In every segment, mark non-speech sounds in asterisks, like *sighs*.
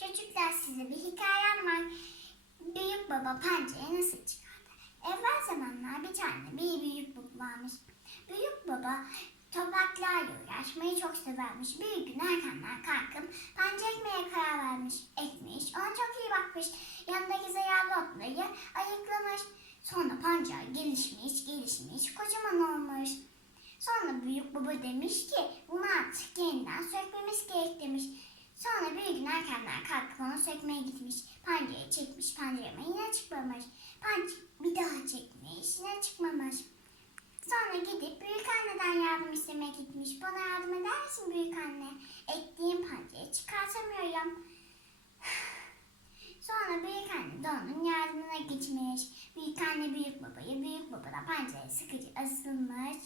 Çocuklar size bir hikayem var. Büyük baba pencereye nasıl çıkardı? Evvel zamanlar bir tane bir büyük baba varmış. Büyük baba topraklarla uğraşmayı çok severmiş. Bir gün erkenden kalkıp pencere ekmeye karar vermiş. Ekmiş, ona çok iyi bakmış. Yanındaki zararlı otları ayıklamış. Sonra pancar gelişmiş, gelişmiş, kocaman olmuş. Sonra büyük baba demiş ki bunu artık yeniden sökmemiz gerek demiş. Gün erkenden kalkıp onu sökmeye gitmiş. Pancarayı çekmiş, pancarama yine çıkmamış. Pancar bir daha çekmiş, yine çıkmamış. Sonra gidip büyük anneden yardım istemeye gitmiş. Bana yardım eder misin büyük anne? Ektiğim pancarayı çıkartamıyorum. *sighs* Sonra büyük anne de onun yardımına gitmiş. Büyük anne büyük babayı, büyük baba da pancaraya sıkıcı asılmış.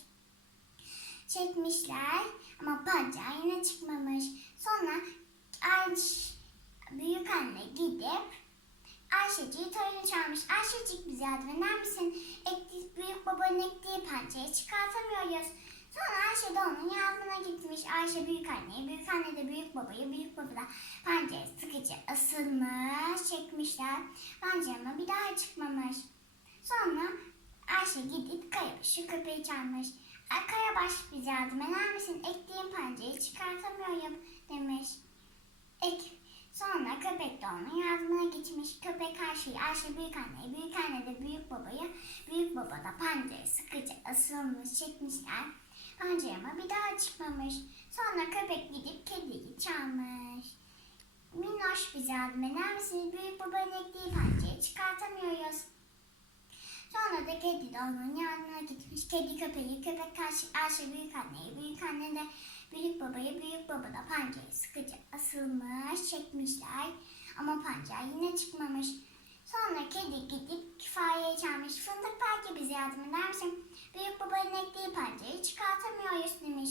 Çekmişler ama pancar yine çıkmamış. Sonra anne gidip Ayşeciği toyunu çağırmış. Ayşecik bize yardım eder misin? Ekti, büyük babanın ektiği pancarayı çıkartamıyoruz. Sonra Ayşe de onun yardımına gitmiş. Ayşe büyük anneye, büyük anne de büyük babayı, büyük baba da pancaraya sıkıcı asılmış, çekmişler. Pancar ama bir daha çıkmamış. Sonra Ayşe gidip Kayabaşı köpeği çağırmış. Ay Kayabaş bize yardım eder misin? Ektiğim pancarayı çıkartamıyorum demiş. Ek, sonra köpek de onun yardımına. Köpek her şeyi Ayşe büyük anneye, büyük anne de büyük babaya, büyük baba da pancaraya sıkıcı asılmış, çekmişler. Pancaraya ama bir daha çıkmamış. Sonra köpek gidip kediyi çağırmış. Minnoş bize yardım eder misiniz? Büyük babanın ektiği pancarayı çıkartamıyoruz. Sonra da kedi de onun yanına gitmiş. Kedi köpeği, köpek karşı Ayşe büyük anneyi, büyük anne de büyük babayı, büyük baba da pancarayı sıkıca asılmış, çekmişler. Ama pancar yine çıkmamış. Sonra kedi gidip kifayeyi çağırmış. Fındık belki bize yardım eder misin? Büyük babanın ektiği pancarayı çıkartamıyoruz demiş.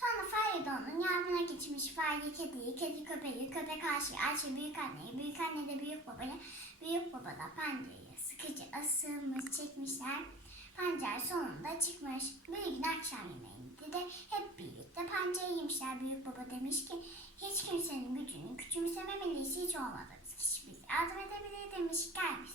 Sonra fare de onun yardımına gitmiş. Fare kediyi, kedi köpeği, köpek Ayşe, Ayşe büyük anneyi, büyük anne de büyük babayı, büyük baba da pancarayı sıkıcı asılmış, çekmişler. Pancar sonunda çıkmış. Bir gün akşam yemeğinde de hep birlikte pancarı yemişler. Büyük baba demiş ki hiç kimsenin gücünü küçümsememeliyse hiç olmadığınız kişi bize yardım edebilir demiş. Gelmiş.